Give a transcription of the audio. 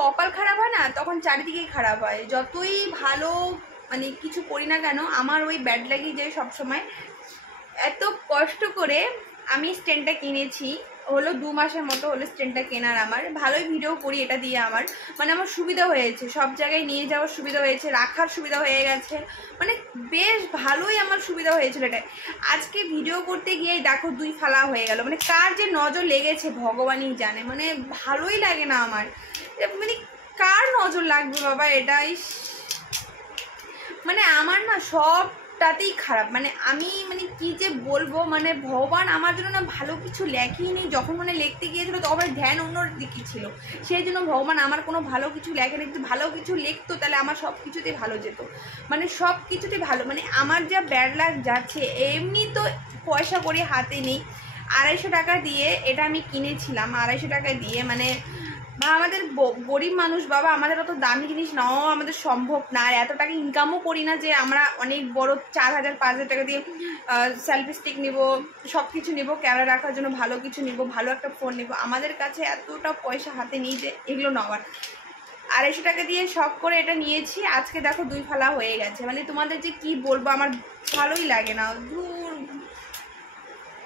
কপাল খারাপ হয় না তখন চারিদিকেই খারাপ হয়। যতই ভালো মানে কিছু করি না কেন আমার ওই ব্যাড লাগি যায় সবসময়। এত কষ্ট করে আমি স্ট্যান্ডটা কিনেছি, হলো 2 মাসের মতো হলো স্ট্যান্ডটা কেনার। আমার ভালোই ভিডিও করি এটা দিয়ে, আমার মানে আমার সুবিধা হয়েছে, সব জায়গায় নিয়ে যাওয়ার সুবিধা হয়েছে, রাখার সুবিধা হয়ে গেছে, মানে বেশ ভালোই আমার সুবিধা হয়েছিল এটা। আজকে ভিডিও করতে গিয়ে দেখো 2 ফালা হয়ে গেল, মানে কার যে নজর লেগেছে ভগবানই জানে, মানে ভালোই লাগে না আমার, মানে কার নজর লাগবে বাবা এটাই। মানে আমার না সবটাতেই খারাপ, মানে আমি মানে কি যে বলবো, মানে ভগবান আমার জন্য না ভালো কিছু লেখেই নেই। যখন মানে লিখতে গিয়েছিল তখন ধ্যান অন্য দিকে ছিল, সেই জন্য ভগবান আমার কোনো ভালো কিছু লেখেনি। যদি ভালো কিছু লিখতো তাহলে আমার সব কিছুতেই ভালো যেত, মানে সব কিছুতেই ভালো। মানে আমার যা ব্যাড লাক যাচ্ছে, এমনি তো পয়সা করে হাতে নেই। 250 টাকা দিয়ে এটা আমি কিনেছিলাম, 250 টাকা দিয়ে, মানে বা আমাদের গরিব মানুষ বাবা, আমাদের অত দামি জিনিস নেওয়াও আমাদের সম্ভব না, আর এত টাকা ইনকামও করি না যে আমরা অনেক বড় 4000 5000 টাকা দিয়ে সেলফি স্টিক নিব, সব কিছু নিব, ক্যামেরা রাখার জন্য ভালো কিছু নিব, ভালো একটা ফোন নিব। আমাদের কাছে এতটা পয়সা হাতে নেই যে এগুলো নেওয়ার। 250 টাকা দিয়ে শখ করে এটা নিয়েছি, আজকে দেখো 2 ফালা হয়ে গেছে। মানে তোমাদের যে কি বলবো, আমার ভালোই লাগে না।